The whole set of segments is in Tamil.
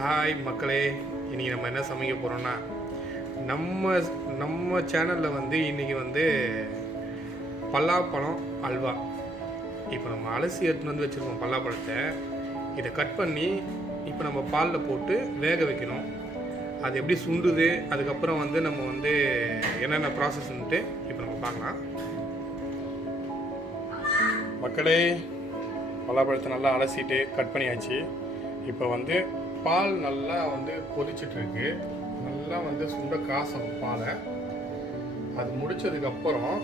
ஹாய் மக்களே, இன்றைக்கி நம்ம என்ன சமைக்க போகிறோன்னா நம்ம சேனலில் வந்து இன்றைக்கி வந்து பலாப்பழம் அல்வா. இப்போ நம்ம அலசி எடுத்துன்னு வந்து வச்சுருக்கோம் பலாப்பழத்தை. இதை கட் பண்ணி இப்போ நம்ம பாலில் போட்டு வேக வைக்கணும். அது எப்படி சுண்டுது, அதுக்கப்புறம் வந்து நம்ம வந்து என்னென்ன ப்ராசஸ்ன்ட்டு இப்போ நம்ம பார்க்கலாம். மக்களே, பலாப்பழத்தை நல்லா அலசிட்டு கட் பண்ணியாச்சு. இப்போ வந்து பால் நல்லா வந்து கொதிச்சிட்ருக்கு. நல்லா வந்து சுண்ட காசணும் பாலை. அது முடித்ததுக்கப்புறம்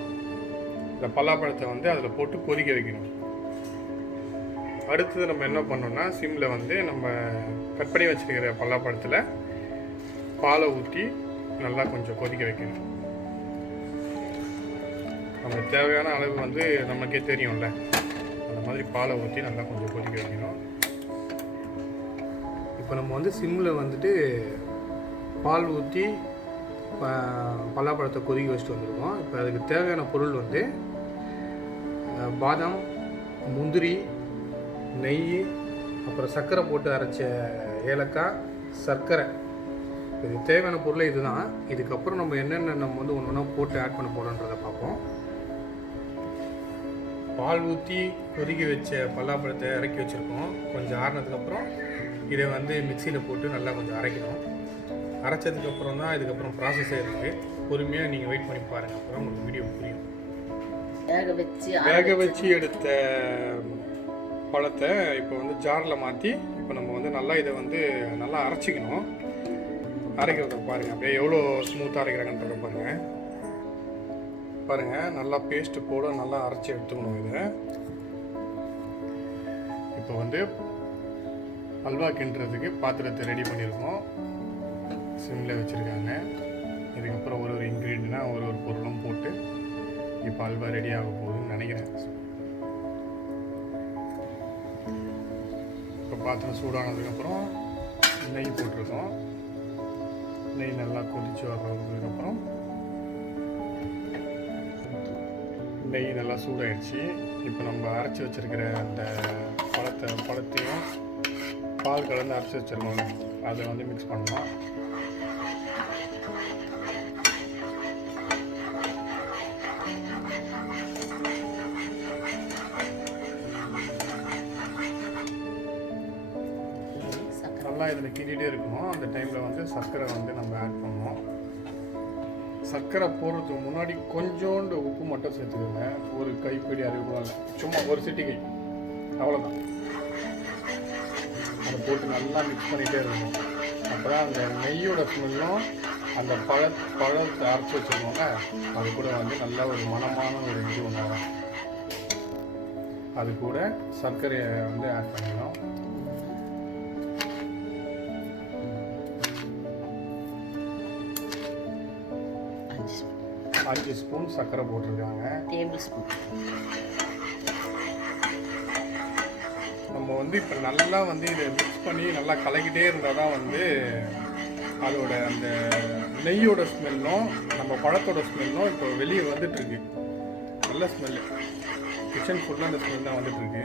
இந்த பலாப்பழத்தை வந்து அதில் போட்டு கொதிக்க வைக்கணும். அடுத்தது நம்ம என்ன பண்ணோம்னா, சிம்மில் வந்து நம்ம கட் பண்ணி வச்சுருக்கிற பலாப்பழத்தில் பாலை ஊற்றி நல்லா கொஞ்சம் கொதிக்க வைக்கணும். நமக்கு தேவையான அளவு வந்து நமக்கே தெரியும்ல, அந்த மாதிரி பாலை ஊற்றி நல்லா கொஞ்சம் கொதிக்க வைக்கணும். இப்போ நம்ம வந்து சிம்மில் வந்துட்டு பால் ஊற்றி பலாப்பழத்தை கொதிக்க வச்சுட்டு வந்துடுவோம். இப்போ அதுக்கு தேவையான பொருள் வந்து பாதாம், முந்திரி, நெய், அப்புறம் சர்க்கரை போட்டு அரைச்ச ஏலக்காய், சர்க்கரை. இதுக்கு தேவையான பொருளே இதுதான். இதுக்கப்புறம் நம்ம என்னென்ன நம்ம வந்து ஒன்று ஒன்றா போட்டு ஆட் பண்ண போகிறோன்றதை பார்ப்போம். பால் ஊற்றி கொதிக்க வச்ச பலாப்பழத்தை இறக்கி வச்சுருக்கோம். கொஞ்சம் ஆறினதுக்கப்புறம் இதை வந்து மிக்சியில் போட்டு நல்லா கொஞ்சம் அரைக்கணும். அரைச்சதுக்கப்புறம் தான் இதுக்கப்புறம் ப்ராசஸே இருக்குது. பொறுமையாக நீங்கள் வெயிட் பண்ணி பாருங்கள், அப்புறம் உங்களுக்கு வீடியோ புரியும். வேக வச்சு எடுத்த பழத்தை இப்போ வந்து ஜாரில் மாற்றி இப்போ நம்ம வந்து நல்லா இதை வந்து நல்லா அரைச்சிக்கணும். அரைக்கிறத பாருங்கள், அப்படியே எவ்வளோ ஸ்மூத்தாக அரைக்கிறாங்கன்றத பாருங்கள். நல்லா பேஸ்ட்டு போட நல்லா அரைச்சி எடுத்துக்கணும். இதை இப்போ வந்து அல்வா கிண்டுறதுக்கு பாத்திரத்தை ரெடி பண்ணியிருக்கோம். சிம்மில் வச்சுருக்காங்க. இதுக்கப்புறம் ஒரு இன்க்ரீடியண்ட்னா ஒரு பொருளும் போட்டு இப்போ அல்வா ரெடி ஆக போகுதுன்னு நினைக்கிறேன். இப்போ பாத்திரம் சூடானதுக்கப்புறம் நெய் போட்டிருக்கோம். நெய் நல்லா கொதிச்சு வர்றதுக்கப்புறம் நெய் நல்லா சூடாயிடுச்சு. இப்போ நம்ம அரைச்சி வச்சுருக்கிற அந்த பழத்தையும் பால் கலந்து அரைச்சி வச்சுருக்கோம், அதை வந்து மிக்ஸ் பண்ணலாம். நல்லா இதில் கிண்டிகிட்டே இருக்கணும். அந்த டைமில் வந்து சர்க்கரை வந்து நம்ம ஆட் பண்ணணும். சர்க்கரை போடுறதுக்கு முன்னாடி கொஞ்சோண்டு உப்பு மட்டும் சேர்த்துக்கோங்க. ஒரு கைப்பிடி அறிவுலாம் இல்லை, சும்மா ஒரு சிட்டிகை, அவ்வளோதான். அதை போட்டு நல்லா மிக்ஸ் பண்ணிகிட்டே இருக்கணும். அப்போ தான் அந்த நெய்யோட ஸ்மெல்லும் அந்த பழத்தை அரைச்சி வச்சுருக்கோங்க, அது கூட வந்து நல்ல ஒரு மணமான ஒரு இது ஒன்று வரும். அது கூட சர்க்கரையை வந்து ஆட் பண்ணிக்கணும். அஞ்சு ஸ்பூன் சர்க்கரை போட்டிருக்காங்க. Table spoon. நம்ம வந்து இப்போ நல்லா வந்து இதை மிக்ஸ் பண்ணி நல்லா கலக்கிட்டே இருந்தால் தான் வந்து அதோட அந்த நெய்யோட ஸ்மெல்லும் நம்ம பழத்தோட ஸ்மெல்லும் இப்போ வெளியே வந்துட்டுருக்கு. நல்ல ஸ்மெல்லு, கிச்சன் ஃபுல்லாக அந்த ஸ்மெல் தான் வந்துட்டுருக்கு.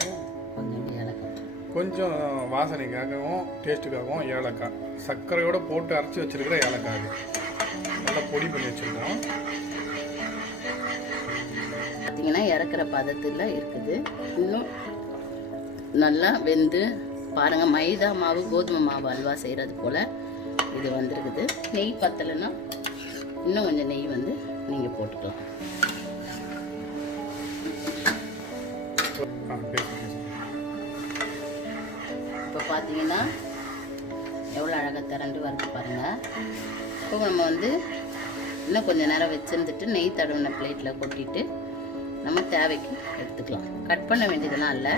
கொஞ்சம் வாசனைக்காகவும் டேஸ்ட்டுக்காகவும் ஏலக்காய், சர்க்கரையோடு போட்டு அரைச்சி வச்சுருக்கிற ஏலக்காய் நல்லா பொடி பண்ணி வச்சுருக்கோம். பார்த்தீங்கன்னா இறக்குற பதத்தில் இருக்குது. இன்னும் நல்லா வெந்து பாருங்கள். மைதா மாவு கோதுமை மாவு அல்வா செய்கிறது போல் இது வந்துருக்குது. நெய் பத்தலைன்னா இன்னும் கொஞ்சம் நெய் வந்து நீங்கள் போட்டுக்கலாம். இப்போ பார்த்தீங்கன்னா எவ்வளோ அழகாக திரண்டு வருது பாருங்கள். இப்போ நம்ம வந்து இன்னும் கொஞ்சம் நேரம் வச்சுருந்துட்டு நெய் தடவின பிளேட்டில் கொட்டிட்டு நம்ம தேவைக்கு எடுத்துக்கலாம். கட் பண்ண வேண்டியதெல்லாம் இல்லை,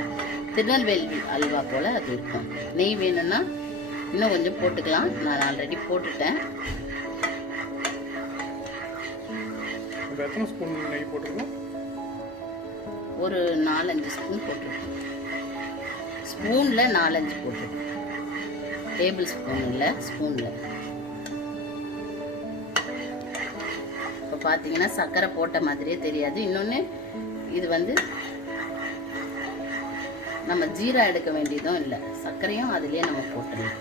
திருநெல்வேலி அல்வா போல் அது இருக்கும். நெய் வேணும்னா இன்னும் கொஞ்சம் போட்டுக்கலாம். நான் ஆல்ரெடி போட்டுட்டேன். எத்தனை ஸ்பூன் நெய் போட்டுருக்கோம்? ஒரு 4-5 ஸ்பூன் போட்டிருக்கோம். ஸ்பூனில் 4-5 போட்டிருக்கோம். டேபிள் ஸ்பூன் இல்லை, ஸ்பூனில். இப்போ பார்த்தீங்கன்னா சர்க்கரை போட்ட மாதிரியே தெரியாது. இன்னொன்று இது வந்து நம்ம ஜீரா எடுக்க வேண்டியதும் இல்லை, சர்க்கரையும் அதுலேயே நம்ம போட்டுடலாம்.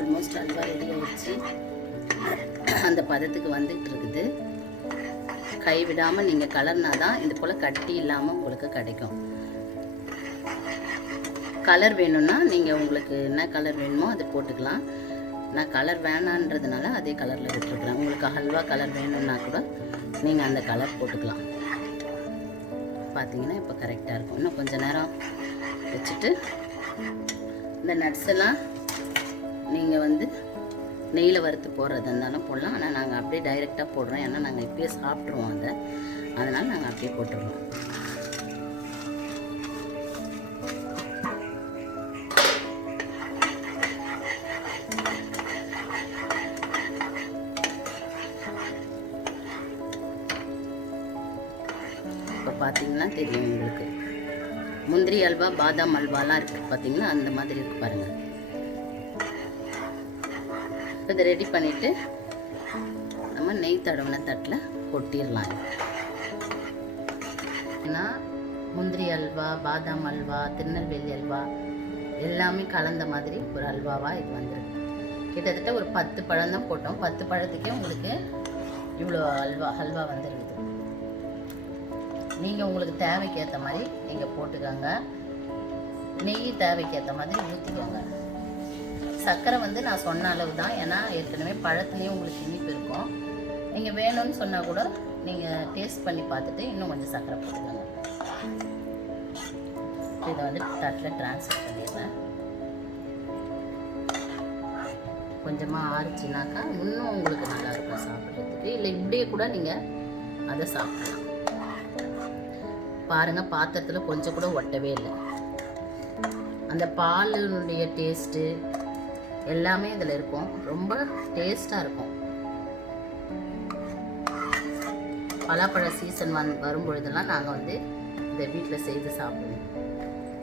ஆல்மோஸ்ட் அல்வா ரெடி ஆயிடுச்சு. அந்த பதத்துக்கு வந்துட்டு இருக்குது. கை விடாமல் நீங்கள் கலர்னா தான் இது போல் கட்டி இல்லாமல் உங்களுக்கு கிடைக்கும். கலர் வேணும்னா நீங்கள் உங்களுக்கு என்ன கலர் வேணுமோ அதை போட்டுக்கலாம். நான் கலர் வேணான்றதுனால அதே கலரில் விட்டுருக்குறேன். உங்களுக்கு ஹல்வா கலர் வேணும்னா கூட நீங்கள் அந்த கலர் போட்டுக்கலாம். பார்த்தீங்கன்னா இப்போ கரெக்டாக இருக்கும். இன்னும் கொஞ்சம் நேரம் வச்சுட்டு இந்த நட்ஸ் எல்லாம் நீங்கள் வந்து நெய்யில் வறுத்து போடுறதா இருந்தாலும் போடலாம். ஆனால் நாங்கள் அப்படியே டைரெக்டாக போடுறோம். ஏன்னா நாங்கள் இப்பயே சாப்பிட்ருவோம் அதை, அதனால் நாங்கள் அப்படியே போட்டுருவோம். இப்போ பார்த்தீங்கன்னா தெரியும் உங்களுக்கு, முந்திரி அல்வா பாதாம் அல்வாலாம் இருக்குது பார்த்தீங்கன்னா, அந்த மாதிரி இருக்குது பாருங்கள். இதை ரெடி பண்ணிவிட்டு நம்ம நெய் தடவின தட்டில் கொட்டிடலாம். ஏன்னா முந்திரி அல்வா, பாதாம் அல்வா, திருநெல்வேலி அல்வா எல்லாமே கலந்த மாதிரி ஒரு அல்வாவாக இது வந்துருக்கு. கிட்டத்தட்ட ஒரு 10 பழம் தான் போட்டோம். 10 பழத்துக்கே உங்களுக்கு இவ்வளோ ஹல்வா வந்துருக்குது. நீங்கள் உங்களுக்கு தேவைக்கேற்ற மாதிரி நீங்கள் போட்டுக்கோங்க. நெய் தேவைக்கேற்ற மாதிரி ஊற்றிக்கோங்க. சர்க்கரை வந்து நான் சொன்ன அளவு தான், ஏன்னா ஏற்கனவே பழத்துலேயும் உங்களுக்கு இனிப்பு இருக்கும். நீங்கள் வேணும்னு சொன்னால் கூட நீங்கள் டேஸ்ட் பண்ணி பார்த்துட்டு இன்னும் கொஞ்சம் சர்க்கரை போட்டுக்கோங்க. இதை வந்து தட்டில் ட்ரான்ஸ்ஃபர் பண்ணிடுறேன். கொஞ்சமாக ஆறிச்சுனாக்கா இன்னும் உங்களுக்கு நல்லாயிருக்கும் சாப்பிட்றதுக்கு. இல்லை இப்படியே கூட நீங்கள் அதை சாப்பிடலாம். பாருங்கள், பாத்திரத்தில் கொஞ்சம் கூட ஒட்டவே இல்லை. அந்த பாலினுடைய டேஸ்ட்டு எல்லாமே இதில் இருக்கும். ரொம்ப டேஸ்ட்டாக இருக்கும். பலாப்பழ சீசன் வரும்பொழுதெல்லாம் நாங்கள் வந்து இதை வீட்டில் செய்து சாப்பிடுவோம்.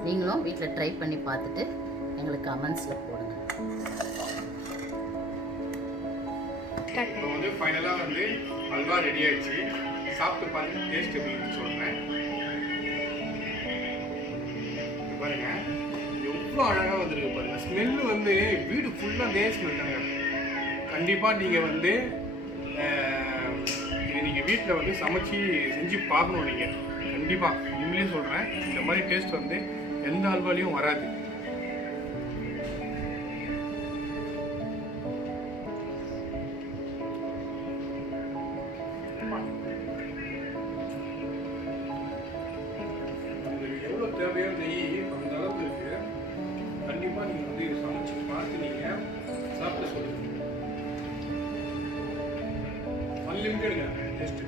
நீங்களும் வீட்டில் ட்ரை பண்ணி பார்த்துட்டு எங்களுக்கு கமெண்ட்ஸில் போடுங்க. இப்போ வந்து ஃபைனலாக வந்து அல்வா ரெடி ஆயிடுச்சு. சாப்பிட்டு பார்த்துட்டு டேஸ்ட் எப்படின்னு சொல்கிறேன். பாருங்க எவ்வளோ அழகாக வந்துருக்கு பாருங்கள். ஸ்மெல்லு வந்து வீடு ஃபுல்லாக அதே ஸ்மெல் தாங்க. கண்டிப்பாக நீங்கள் வந்து இது நீங்கள் வீட்டில் வந்து சமைச்சு செஞ்சு பார்க்கணும். நீங்கள் கண்டிப்பாக உண்மையிலேயே சொல்கிறேன், இந்த மாதிரி டேஸ்ட் வந்து எந்த அல்வாலையும் வராது. எவ்வளோ தேவையோ நெய் அந்த அளவுக்கு இருக்கு. கண்டிப்பாக நீங்கள் வந்து இதை சமைச்சு பார்த்து நீங்கள் சாப்பிட சொல்லுங்கள். அன்லிமிட்டடுங்க டேஸ்ட்டு.